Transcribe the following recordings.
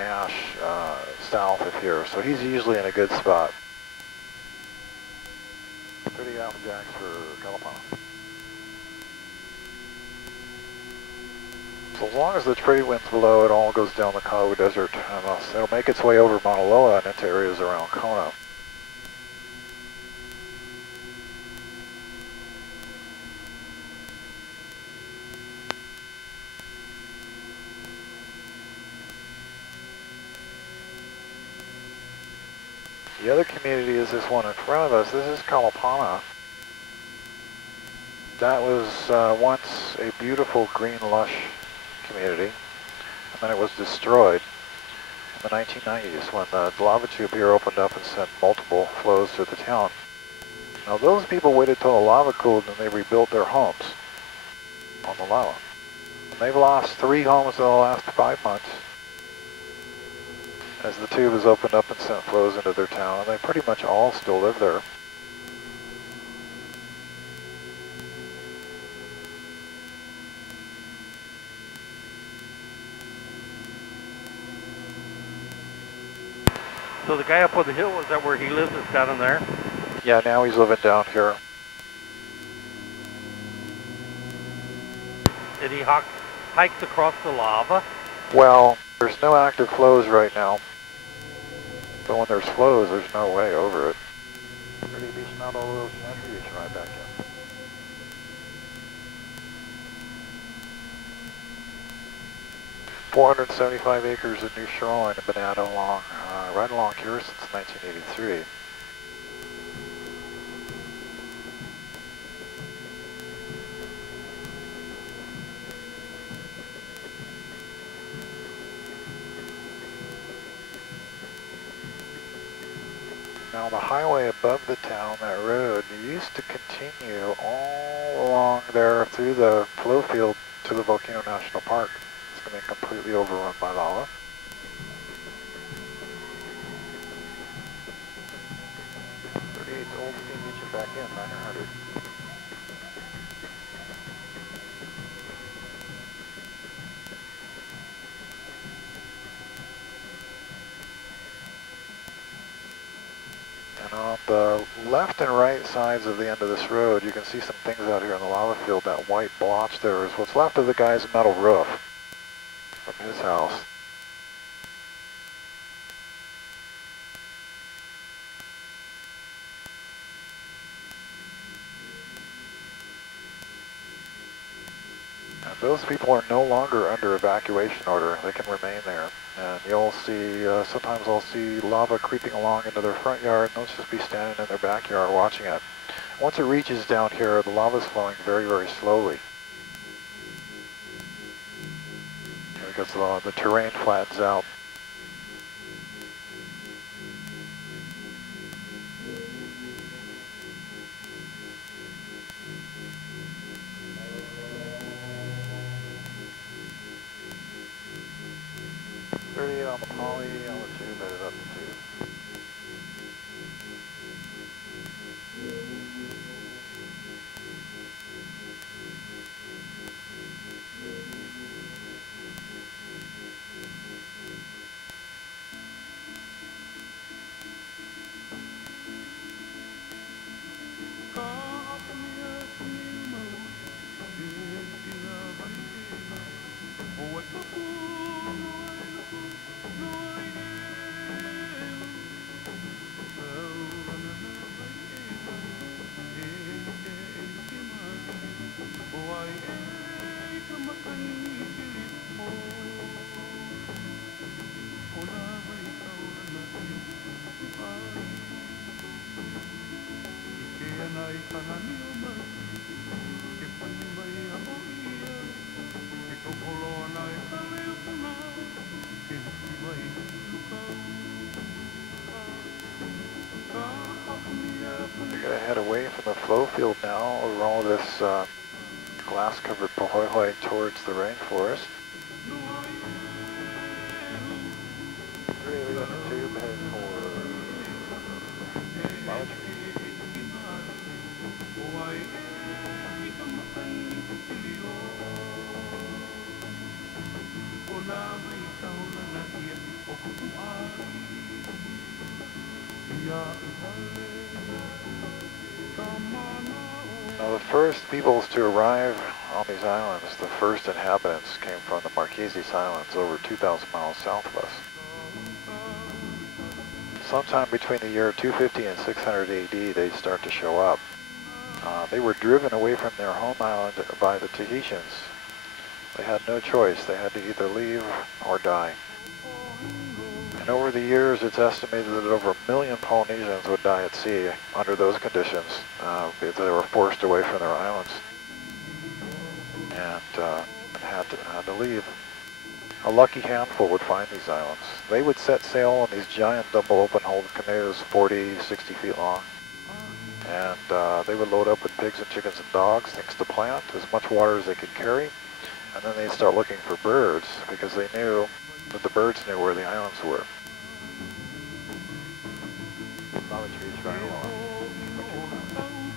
ash south of here, so he's usually in a good spot. 30 Alpha Jacks for Kalapana. So as long as the trade wind's below, it all goes down the Kahu Desert, and it'll make its way over Mauna Loa and into areas around Kona. The other community is this one in front of us. This is Kalapana. That was once a beautiful green lush community, and then it was destroyed in the 1990s when the lava tube here opened up and sent multiple flows to the town. Now those people waited till the lava cooled and they rebuilt their homes on the lava. And they've lost 3 homes in the last 5 months as the tube has opened up and sent flows into their town, and they pretty much all still live there. So the guy up on the hill, is that where he lives? Is down in there? Yeah, now he's living down here. Did he hiked across the lava? Well, there's no active flows right now. But when there's flows, there's no way over it. Pretty beach, not all those entry, you should ride back in. .475 acres of new shoreline have been added along, right along here since 1983. Now the highway above the town, that road, used to continue all along there through the flow field to the Volcano National Park. It's going to be completely overrun by lava. Old steam gets you back in, 900. And on the left and right sides of the end of this road, you can see some things out here in the lava field. That white blotch there is what's left of the guy's metal roof from his house. And those people are no longer under evacuation order. They can remain there. And you'll see, sometimes I'll see lava creeping along into their front yard, and they'll just be standing in their backyard watching it. Once it reaches down here, the lava's flowing very, very slowly. Because the terrain flattens out. On the poly, I'll let you bed it up to 2. We're going to head away from the flow field now over all this glass-covered Pahoehoe towards the rainforest. 3 lead on the tube, heading for lava tree. Now, the first peoples to arrive on these islands, the first inhabitants, came from the Marquesas Islands over 2,000 miles south of us. Sometime between the year 250 and 600 AD, they start to show up. They were driven away from their home island by the Tahitians. They had no choice. They had to either leave or die. And over the years, it's estimated that over 1 million Polynesians would die at sea under those conditions because they were forced away from their islands and had to leave. A lucky handful would find these islands. They would set sail on these giant double open-hulled canoes, 40, 60 feet long. And they would load up with pigs and chickens and dogs, things to plant, as much water as they could carry. And then they'd start looking for birds because they knew that the birds knew where the islands were.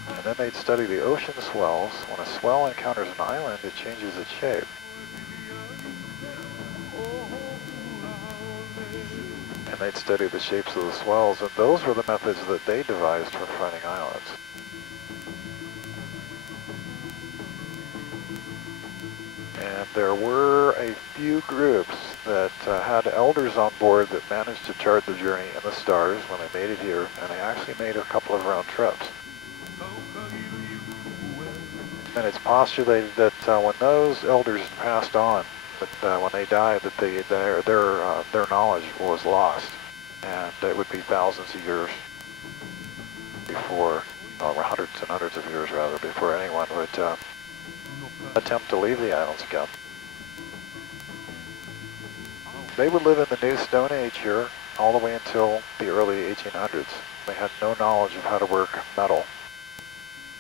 And then they'd study the ocean swells. When a swell encounters an island, it changes its shape. And they'd study the shapes of the swells, and those were the methods that they devised for finding islands. And there were a few groups that had elders on board that managed to chart the journey in the stars when they made it here, and they actually made a couple of round trips. And it's postulated that when those elders passed on, that when they died, that their knowledge was lost, and it would be thousands of years before, or hundreds and hundreds of years rather, before anyone would attempt to leave the islands again. They would live in the New Stone Age here all the way until the early 1800s. They had no knowledge of how to work metal.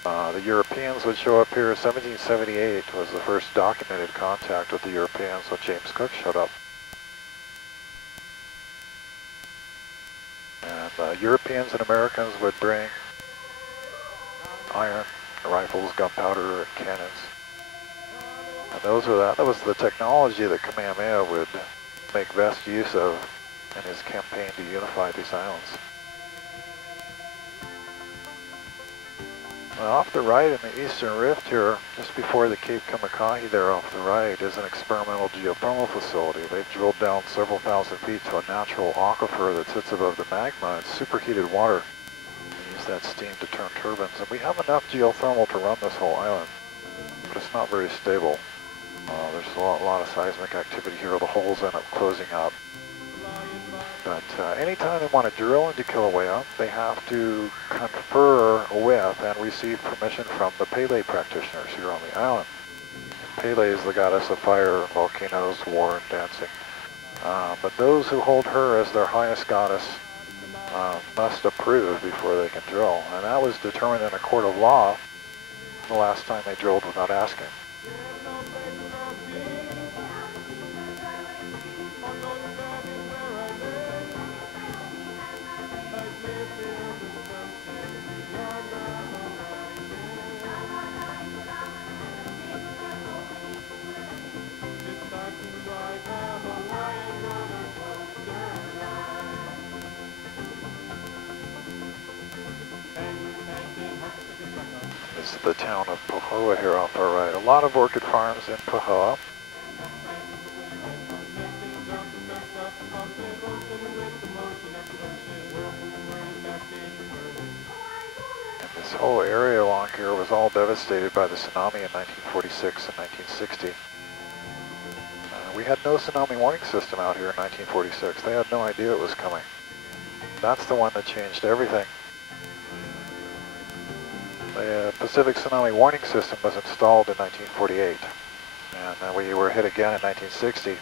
The Europeans would show up here. 1778 was the first documented contact with the Europeans when James Cook showed up. And Europeans and Americans would bring iron, rifles, gunpowder, and cannons. And that was the technology that Kamehameha would make best use of in his campaign to unify these islands. Now, off the right in the Eastern Rift here, just before the Cape Kamakahi there off the right, is an experimental geothermal facility. They've drilled down several thousand feet to a natural aquifer that sits above the magma. It's superheated water. They use that steam to turn turbines, and we have enough geothermal to run this whole island, but it's not very stable. There's a lot of seismic activity here. The holes end up closing up. But anytime they want to drill into Kilauea, they have to confer with and receive permission from the Pele practitioners here on the island. And Pele is the goddess of fire, volcanoes, war, and dancing. But those who hold her as their highest goddess must approve before they can drill. And that was determined in a court of law the last time they drilled without asking. This is the town of Pahoa here off our right. A lot of orchid farms in Pahoa. And this whole area along here was all devastated by the tsunami in 1946 and 1960. We had no tsunami warning system out here in 1946. They had no idea it was coming. That's the one that changed everything. The Pacific Tsunami Warning System was installed in 1948, and we were hit again in 1960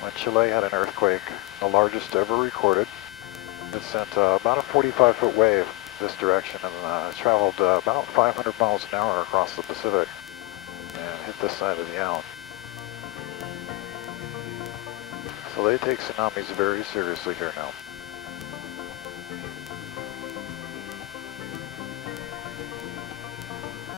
when Chile had an earthquake, the largest ever recorded. It sent about a 45-foot wave this direction and traveled about 500 miles an hour across the Pacific and hit this side of the island. So they take tsunamis very seriously here now.